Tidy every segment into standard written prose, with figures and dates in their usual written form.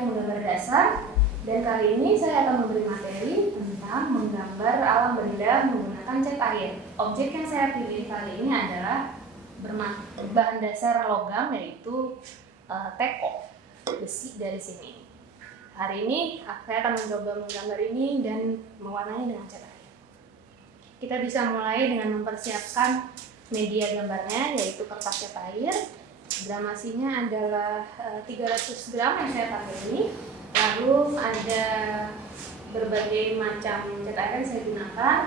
yang menggambar dasar, dan kali ini saya akan memberi materi tentang menggambar alam benda menggunakan cat air. Objek yang saya pilih kali ini adalah berbahan dasar logam, yaitu teko besi dari sini. Hari ini saya akan mencoba menggambar ini dan mewarnai dengan cat air. Kita bisa mulai dengan mempersiapkan media gambarnya, yaitu kertas cat air. Gramasinya adalah 300 gram yang saya pakai ini. Lalu ada berbagai macam cat air yang saya gunakan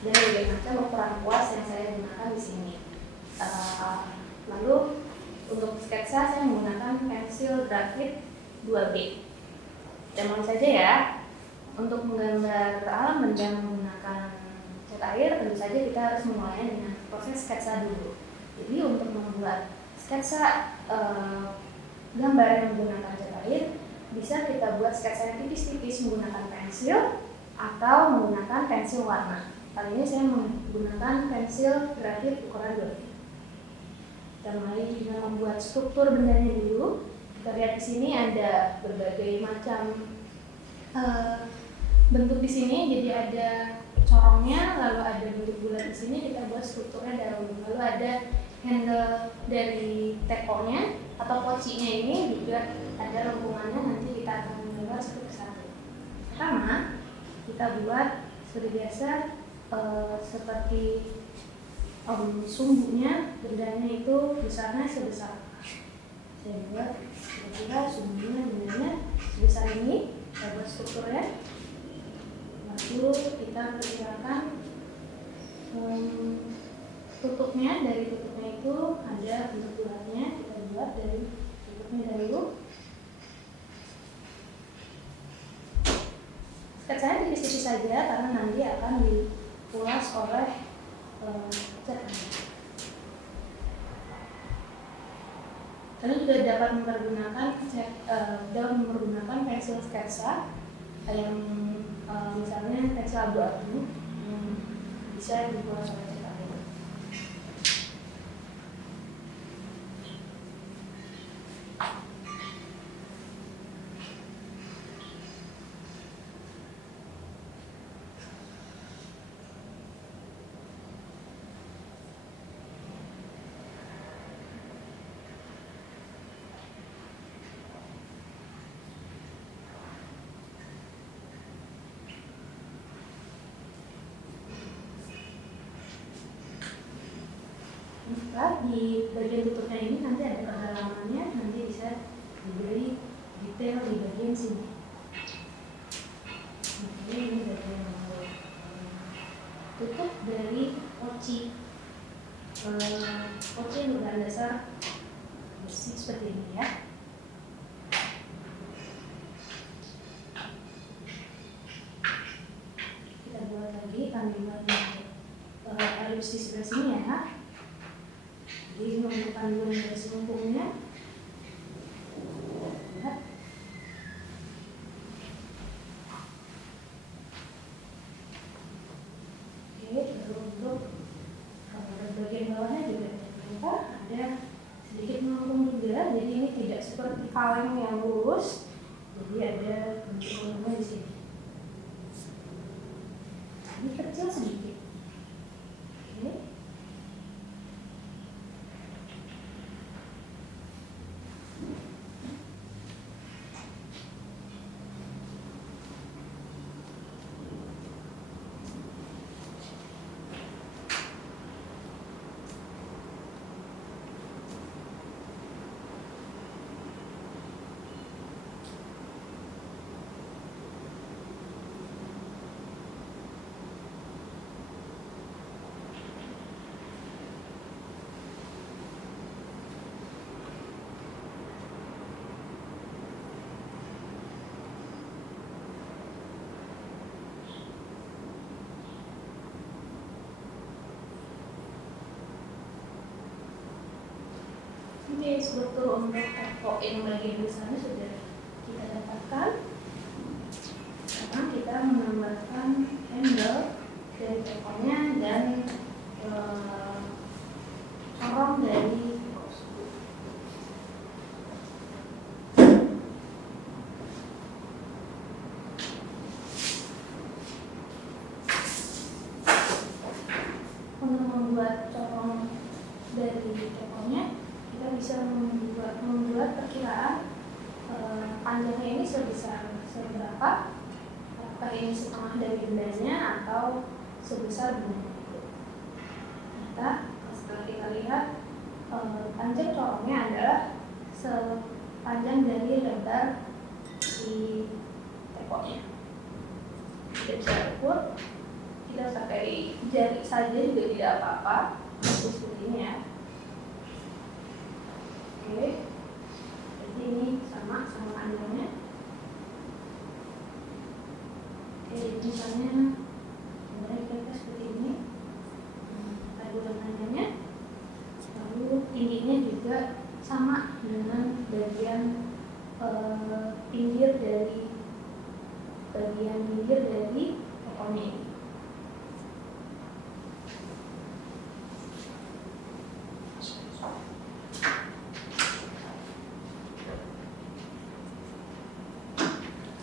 dan berbagai macam ukuran kuas yang saya gunakan di sini. Lalu untuk sketsa saya menggunakan pensil grafit 2B. Kita mulai saja ya. Untuk menggambar alam benda menggunakan cat air, tentu saja kita harus memulainya dengan proses sketsa dulu. Jadi untuk membuat sketsa gambar yang menggunakan cat air, bisa kita buat sketsa yang tipis-tipis menggunakan pensil atau menggunakan pensil warna. Kali ini saya menggunakan pensil grafit ukuran 2B. Kita mulai dengan membuat struktur bendanya dulu. Kita lihat di sini ada berbagai macam bentuk di sini. Jadi ada corongnya, lalu ada bentuk bulat di sini. Kita buat strukturnya dahulu. Lalu ada handle dari tekonya atau pocinya ini juga ada lengkungannya, nanti kita akan menggambar satu persatu. Pertama, kita buat seperti biasa seperti sumbunya, bendanya itu besarnya sebesar apa. Saya buat kira-kira sumbunya, bendanya sebesar ini. Saya buat strukturnya. Lalu kita perkirakan tutupnya. Dari tutupnya itu ada bentuk bulatnya, kita buat dari tutupnya dahulu. Sketsanya tipis-tipis saja karena nanti akan diulas oleh cat air. Kalian juga dapat mempergunakan pensil sketsa yang misalnya pensil abu-abu bisa diulas oleh cat air. Maka di bagian tutupnya ini nanti ada kedalamannya, nanti bisa diberi detail di bagian sini. Oke, ini bagian tutup dari poci. Poci yang berbahan dasar besi seperti ini ya. Kita buat lagi kandungan elips di sebelah sini ya. Jadi untuk kandungan dari selengkungnya, lihat. Oke, lalu untuk bagian bawahnya juga ternyata ada sedikit melengkung juga. Jadi ini tidak seperti kaleng yang lurus, jadi ada bentuk melengkung di sini. Ini kecil sedikit. Oke. Ini struktur untuk teko yang bagian besarnya sudah kita dapatkan. Sekarang kita menambahkan handle dari tekonya dan corong dari. besarnya ini sebesar berapa? Apakah ini setengah dari bendanya atau sebesar bendanya itu? Ternyata setelah kita lihat panjang corongnya adalah sepanjang dari lebar si tekonya. Kita bisa ukur, kita pakai jari saja juga tidak apa-apa, seperti ini ya. Oke, jadi ini sama panjangnya. Oke, misalnya kita seperti ini, aduan panjangnya, lalu tingginya juga sama dengan bagian pinggir dari tekonya ini.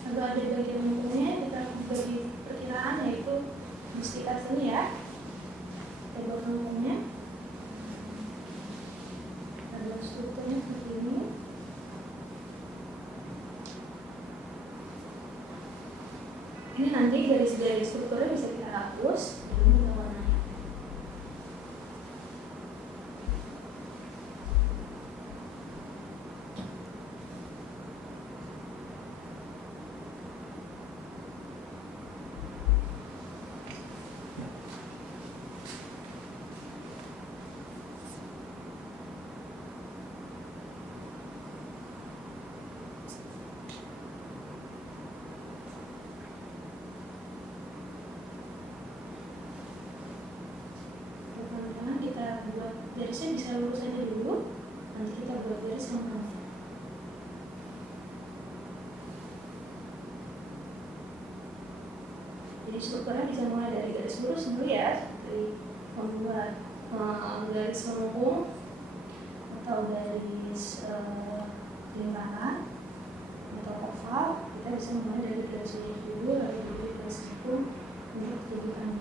Lalu ada bagian lengkungnya, kita bagi perkiraan yaitu di sekitar sini ya. Kita buat lengkungnya. Ada strukturnya seperti ini. Ini nanti garis-garis strukturnya bisa kita hapus. Ini kita warnai. Kita buat garisnya bisa lurus saja dulu, nanti kita buat garis lengkungnya. Jadi strukturnya bisa mulai dari garis lurus dulu ya, dari membuat garis lengkung atau garis lingkaran atau oval. Kita bisa mulai dari garis lurus dulu, lalu dari garis lengkung untuk tujuan.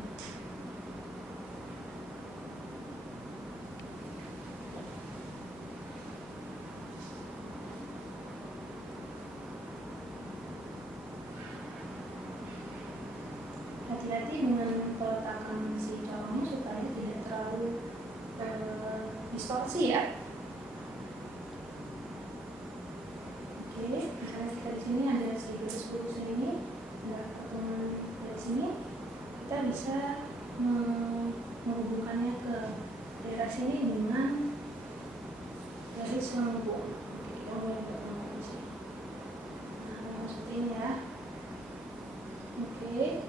Hati-hati dengan peletakan si corongnya supaya tidak terlalu distorsi ya. Oke, misalnya kita di sini ada si garis lurus ini, ada potongan dari sini, kita bisa menghubungkannya ke daerah sini dengan garis lengkung. Kita mulai bertemu di sini. Nah, seperti ini ya. Oke.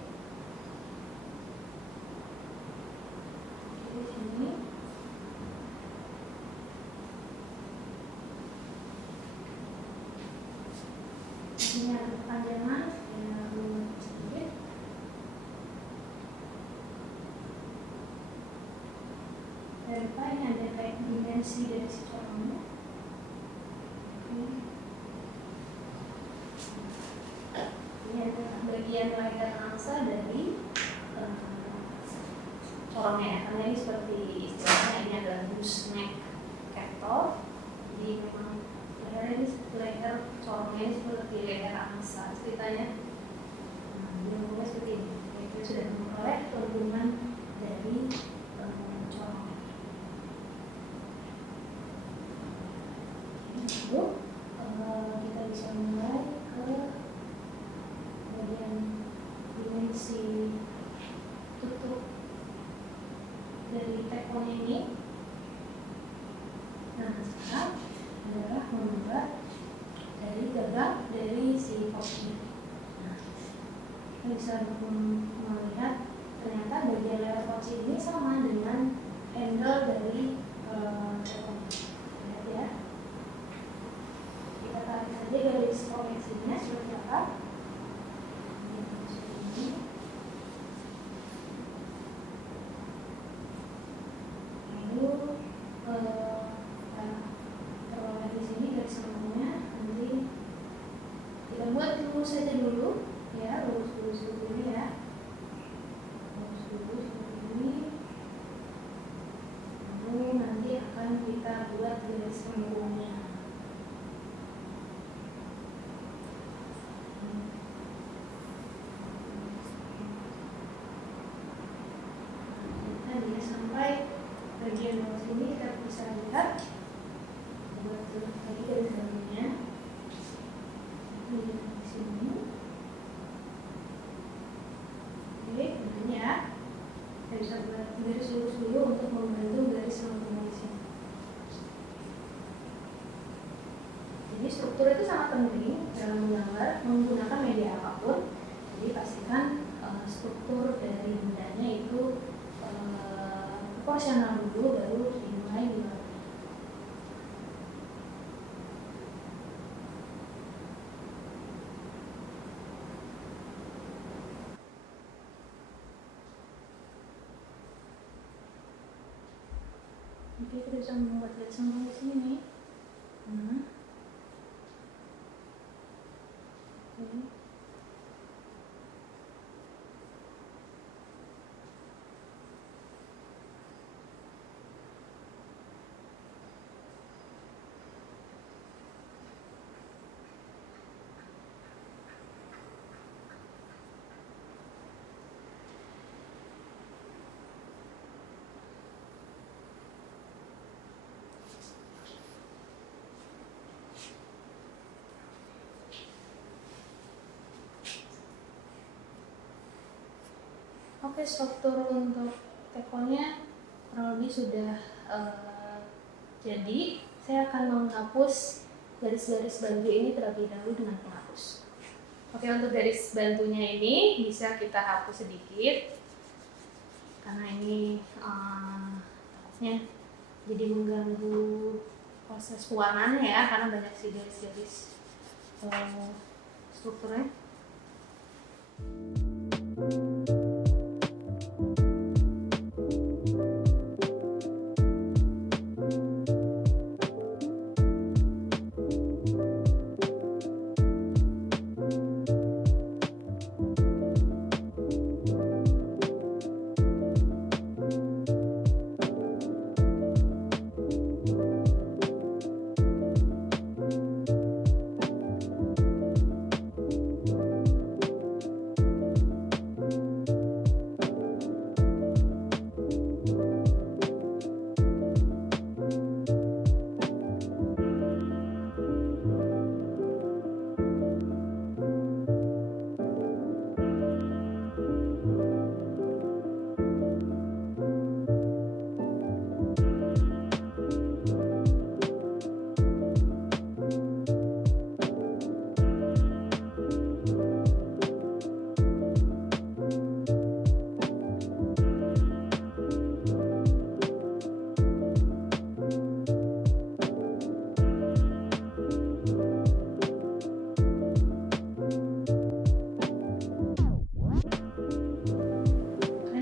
Ini ada kepanjangan yang sedikit. Dan ini ada kayak dimensi dari si corongnya. Ini ada bagian leher angsa dari corongnya ya. Karena ini seperti istilahnya ini adalah gooseneck cattle. Jadi memang leher corongnya ini seperti leher angsa ceritanya. Bentuknya seperti ini. Kita sudah memperoleh hubungan dari corongnya. Lalu kita bisa mulai ke bagian dimensi tutup dari tekonya ini. Nah, sekarang adalah membuat dari gagang dari si pouchnya. Nah, kita bisa melihat ternyata bagian leher pouch ini sama dengan handle dari tekonya. Lihat ya. Kita tarik saja garis koneksinya seperti apa. Lurus saja dulu ya, lurus dulu ini ya, lurus dulu seperti ini. Lalu nanti akan kita buat garis lengkungnya. bisa lihat buat tadi garis bantunya di sini. Oke, kemudian kita bisa buat garis lurus dulu untuk membantu garis lengkung di sini. Jadi struktur itu sangat penting dalam menggambar menggunakan media apapun. Jadi pastikan struktur dari bendanya itu proporsional dulu, baru dimulai digambar. Oke, kita bisa membuat garis lengkung di sini nih. Oke. Oke, struktur untuk tekonya kurang lebih sudah jadi. Saya akan menghapus garis-garis bantu ini terlebih dahulu dengan penghapus. Oke, untuk garis bantunya ini bisa kita hapus sedikit karena ini takutnya jadi mengganggu proses pewarnaannya ya, karena banyak sih garis-garis strukturnya.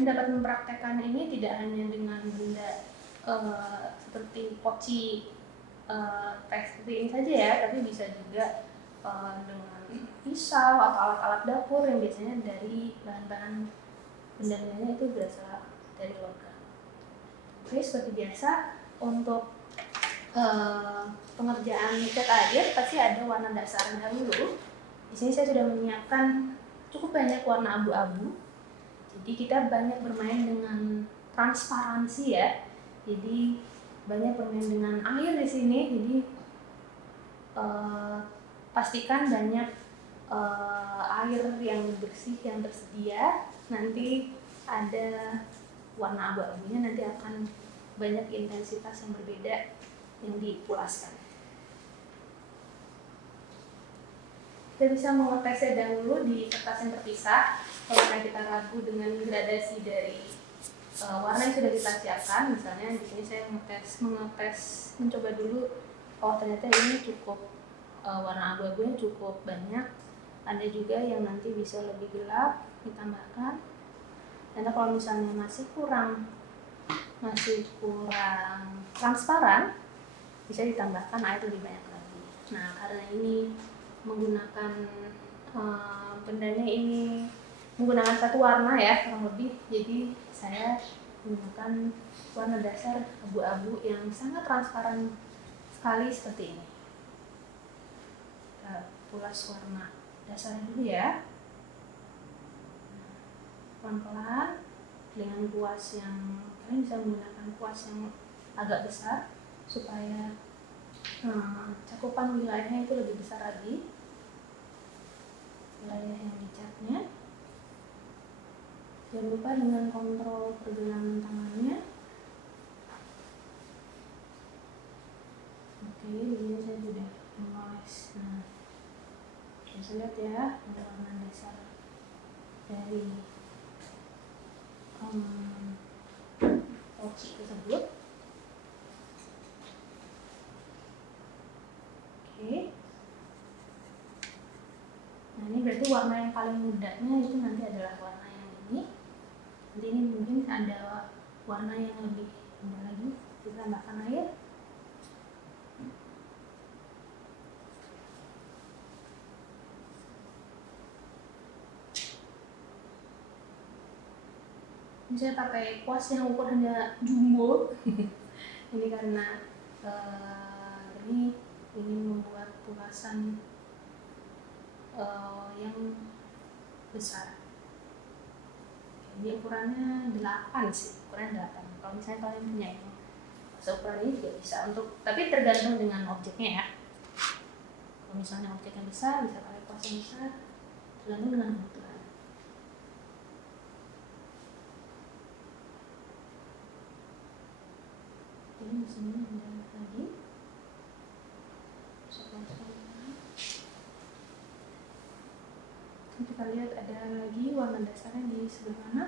Dapat mempraktekkan ini tidak hanya dengan benda seperti poci teks seperti ini saja ya, tapi bisa juga dengan pisau atau alat-alat dapur yang biasanya dari bahan-bahan benda-bendanya itu berasal dari logam. Oke, seperti biasa untuk pengerjaan cat air pasti ada warna dasar dahulu. Di sini saya sudah menyiapkan cukup banyak warna abu-abu. Jadi kita banyak bermain dengan transparansi ya. Jadi banyak bermain dengan air di sini. Jadi pastikan banyak air yang bersih yang tersedia. Nanti ada warna abu-abunya, nanti akan banyak intensitas yang berbeda yang dipulaskan. Kita bisa mengetesnya dahulu di kertas yang terpisah. Kalau kita ragu dengan gradasi dari warna yang sudah kita siapkan, misalnya di sini saya mencoba dulu, oh ternyata ini cukup warna abu-abunya cukup banyak. Ada juga yang nanti bisa lebih gelap ditambahkan. Karena kalau misalnya masih kurang transparan, bisa ditambahkan air lebih banyak lagi. Nah, karena ini menggunakan bendanya ini menggunakan satu warna ya kurang lebih, jadi saya menggunakan warna dasar abu-abu yang sangat transparan sekali seperti ini. Kita pulas warna dasarnya dulu ya, pelan-pelan dengan kuas yang kalian bisa menggunakan kuas yang agak besar supaya cakupan wilayahnya itu lebih besar lagi, wilayah yang dicatnya. Jangan lupa dengan kontrol pergelangan tangannya. Oke, di sini saya sudah memoles. Nah, bisa lihat ya, ada warna dasar dari pouch tersebut. Oke. Nah, ini berarti warna yang paling mudanya itu nanti adalah warna yang ini. Nanti ini mungkin ada warna yang lebih mudah lagi. Kita tambahkan air. Ini saya pakai kuas yang ukurannya jumbo. Ini karena ini ingin membuat tulisan yang besar. Ini ukurannya 8 sih, ukuran 8. Kalau misalnya kalian punya yang seukuran ini juga bisa untuk, tapi tergantung dengan objeknya ya. Kalau misalnya objeknya besar, bisa pakai kuas yang besar, tergantung dengan kebutuhan. Ini di sini ada lagi. Kita lihat ada lagi warna dasarnya di sebelah mana?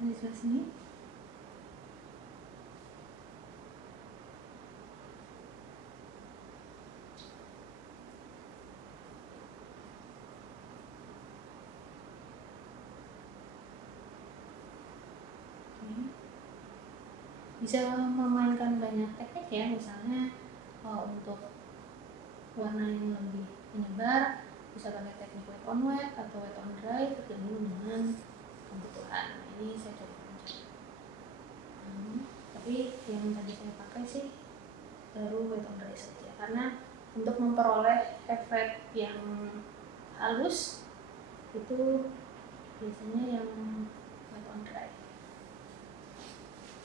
Di sebelah sini. Bisa memainkan banyak teknik ya, misalnya untuk warna yang lebih menyebar bisa pakai teknik wet on wet atau wet on dry, tergantung dengan kebutuhan. Ini saya coba tapi yang tadi saya pakai sih baru wet on dry saja, karena untuk memperoleh efek yang halus itu biasanya yang wet on dry.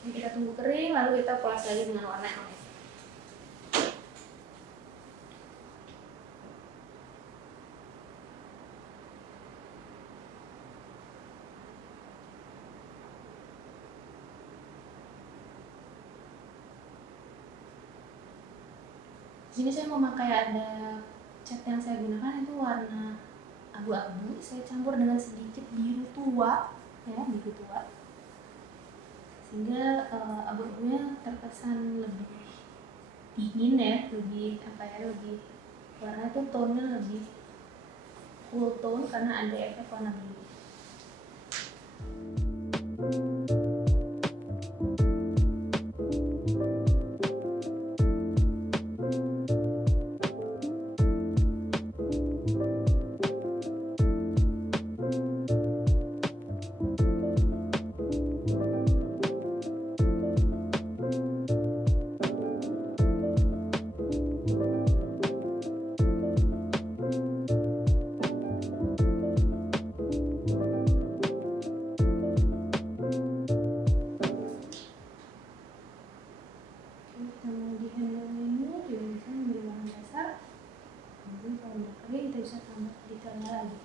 Jadi kita tunggu kering, lalu kita poles lagi dengan warna yang lain. Di sini saya memakai ada cat yang saya gunakan itu warna abu-abu. Saya campur dengan sedikit biru tua, ya, biru tua. Sehingga abu-abunya terkesan lebih dingin ya, lebih lebih warna itu tone-nya lebih cool tone karena ada efek warna biru. Kita bisa tambah detailnya lagi.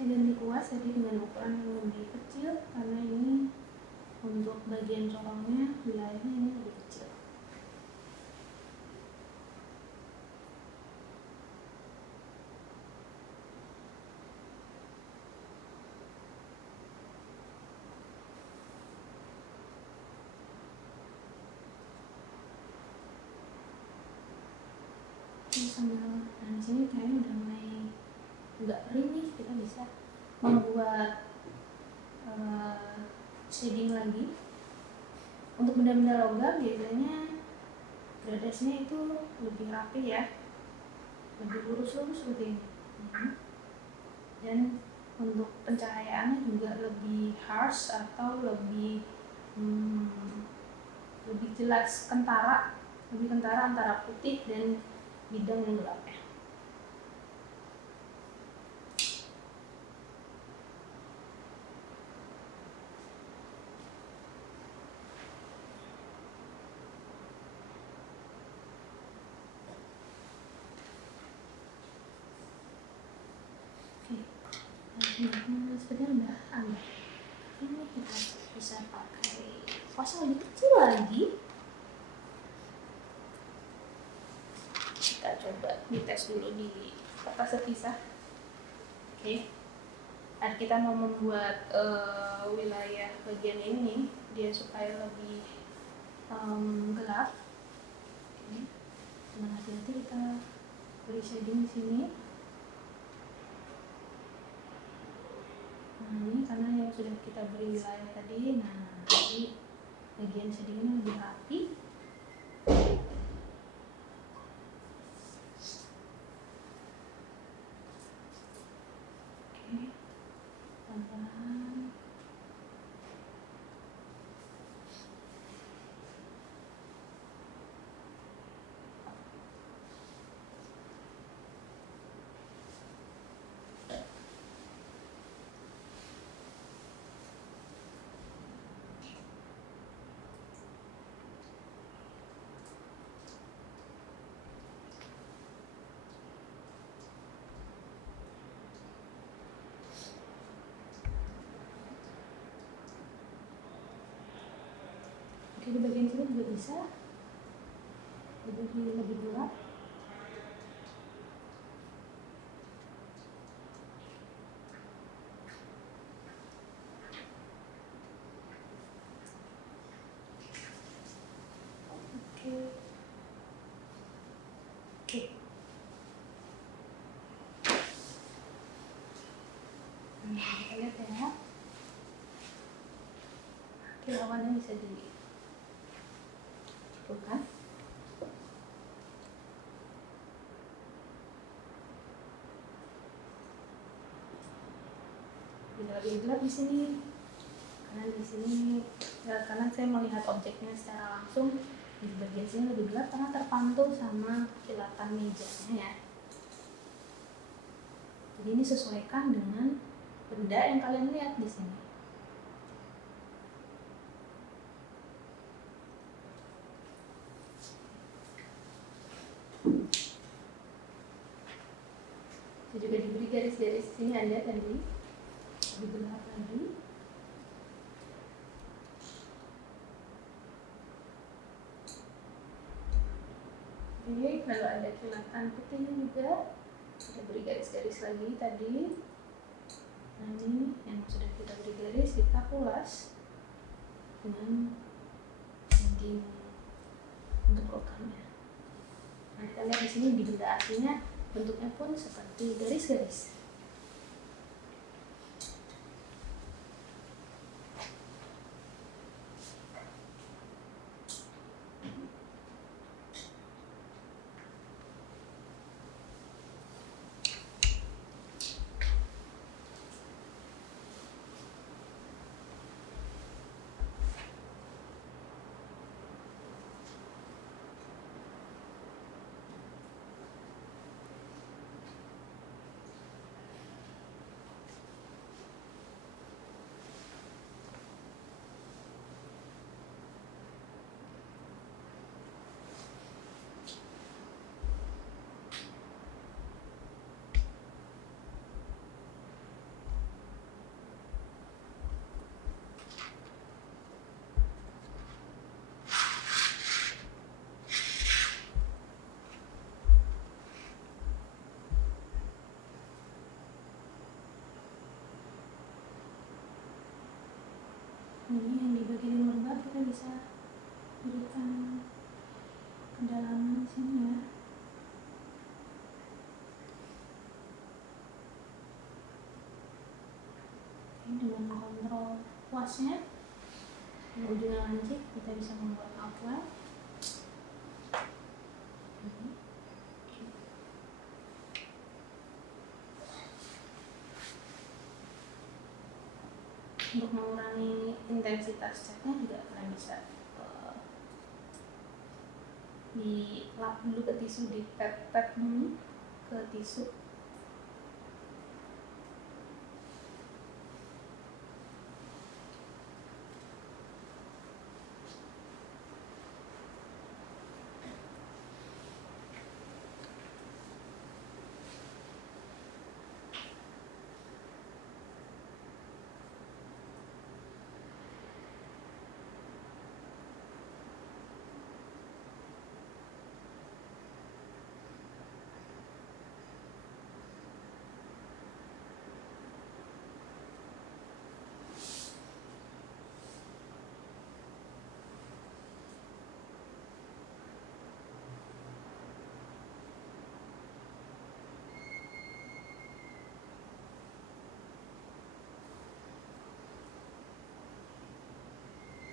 Saya ganti kuas jadi dengan ukuran yang lebih kecil karena ini untuk bagian corongnya wilayahnya ini lebih kecil. Ini sambil, nah di sini kayaknya udah mulai agak kering nih, kita bisa membuat shading lagi. Untuk benda-benda logam biasanya gradasinya itu lebih rapi ya. lebih lurus-lurus seperti ini. Dan untuk pencahayaannya juga lebih harsh atau lebih jelas, lebih kentara antara putih dan bidang yang gelapnya. Sebenarnya udah agak ini, kita bisa pakai kuas yang lebih kecil lagi. Kita coba dites dulu di kertas terpisah. Dan kita mau membuat wilayah bagian ini dia supaya lebih gelap. Dengan hati-hati kita beri shading di sini. Nah, ini karena yang sudah kita beri wilayah tadi, nah jadi bagian shadingnya lebih rapi. Pelan-pelan. Oke, di bagian sini juga bisa lebih gelap. Oke. Nah, kita lihat ya. Kilauannya bisa dicukupkan. Lebih gelap di sini. Karena di sini karena saya melihat objeknya secara langsung, di bagian sini lebih gelap karena terpantul sama kilatan mejanya ya. Jadi ini sesuaikan dengan benda yang kalian lihat di sini. Saya juga diberi garis-garis sini ada tadi, lebih gelap lagi. Oke, kalau ada kilatan putihnya juga, kita beri garis-garis lagi tadi. Nah, ini yang sudah kita beri garis, kita ulas dengan shading untuk lokamnya. Nah, kita lihat di sini di benda aslinya bentuknya pun seperti garis-garis. Ini yang di bagian lembab kita bisa berikan kedalaman di sini ya. Ini dengan kontrol kuasnya, ujungnya lancip, kita bisa membuat outline. mengurangi intensitas catnya juga kalian bisa dilap dulu ke tisu, di pep dulu ke tisu.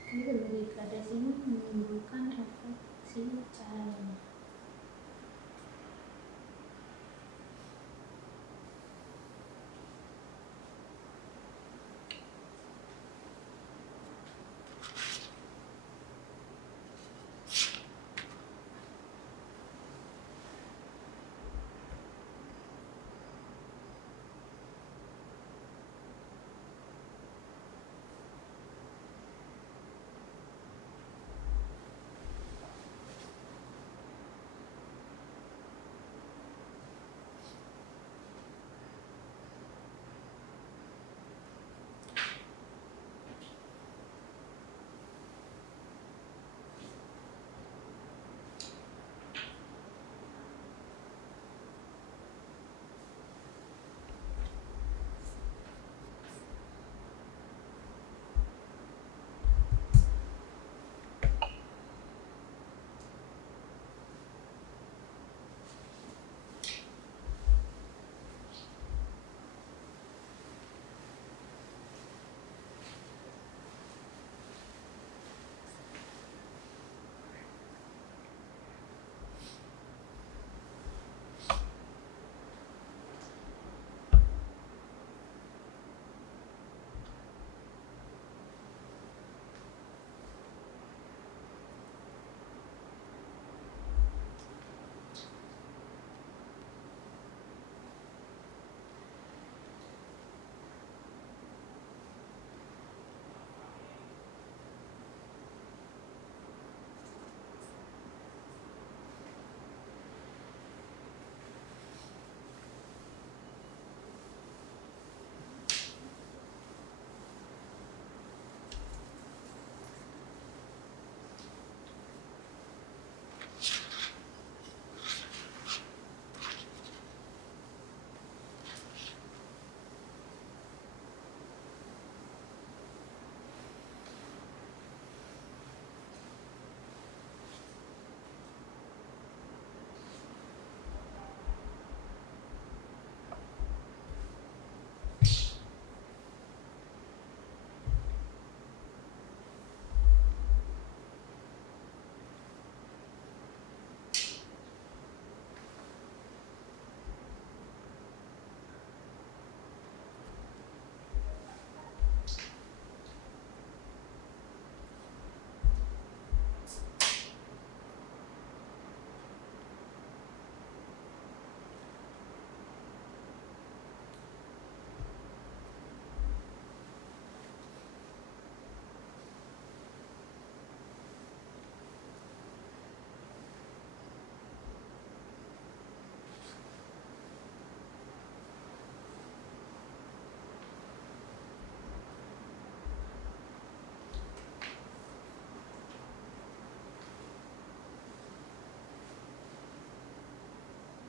Jadi dari gradasi ini menimbulkan efek si cahayanya.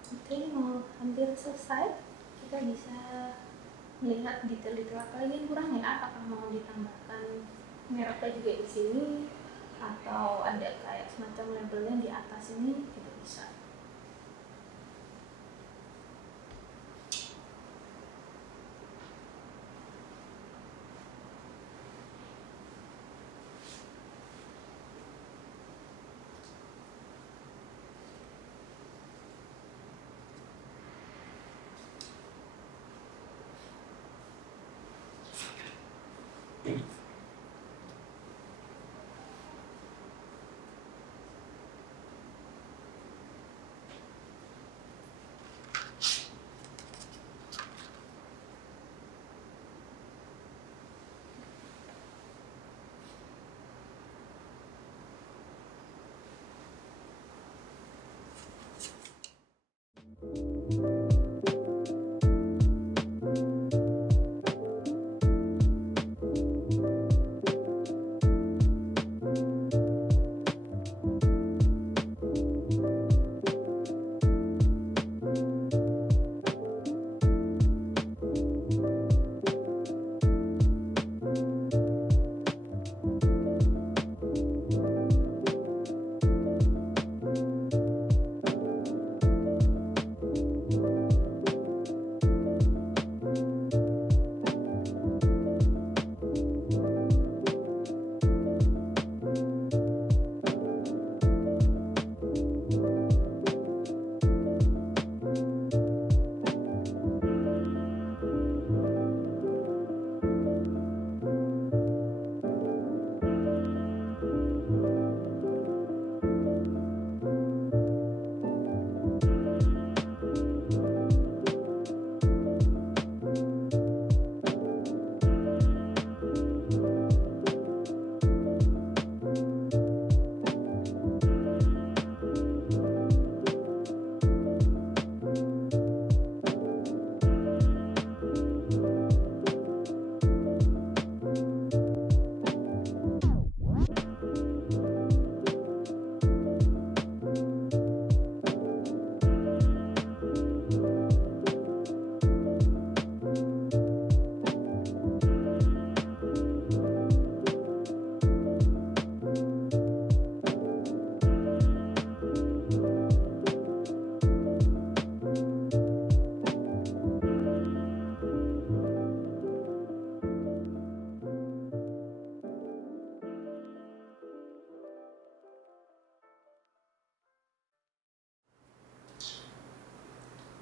Oke, mau hampir selesai. Kita bisa melihat detail-detail apa lagi yang kurang ya. Apakah mau ditambahkan mereknya juga di sini, atau ada kayak semacam labelnya di atas ini, kita bisa.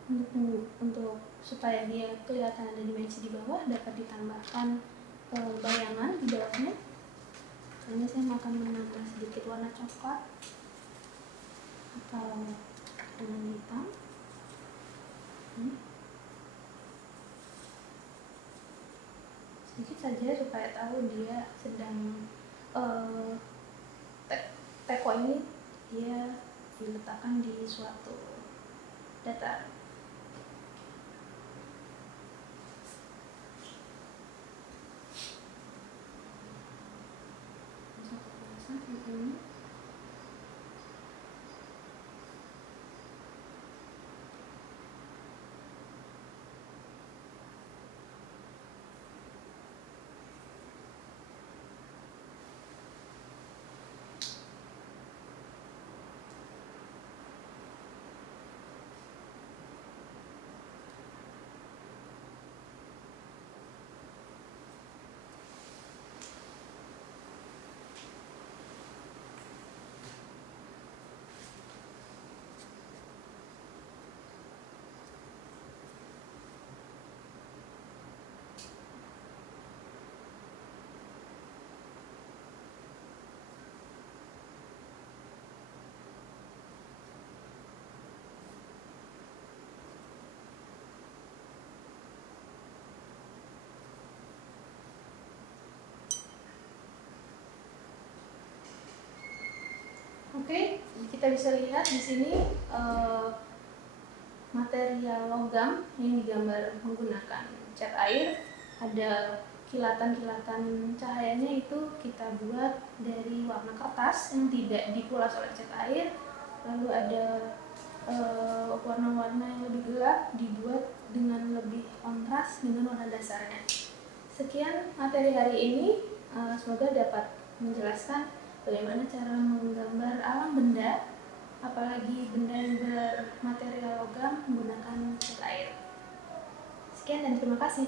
Untuk supaya dia kelihatan ada dimensi di bawah, dapat ditambahkan bayangan di bawahnya. Ini saya akan menambah sedikit warna coklat atau warna hitam. Sedikit saja supaya tahu dia sedang teko ini dia diletakkan di suatu datar. Ini Oke, kita bisa lihat di sini material logam yang digambar menggunakan cat air. Ada kilatan-kilatan cahayanya itu kita buat dari warna kertas yang tidak dipulas oleh cat air. Lalu ada warna-warna yang lebih gelap dibuat dengan lebih kontras dengan warna dasarnya. Sekian materi hari ini, semoga dapat menjelaskan bagaimana cara menggambar alam benda, apalagi benda yang bermaterial logam menggunakan cat air. Sekian dan terima kasih.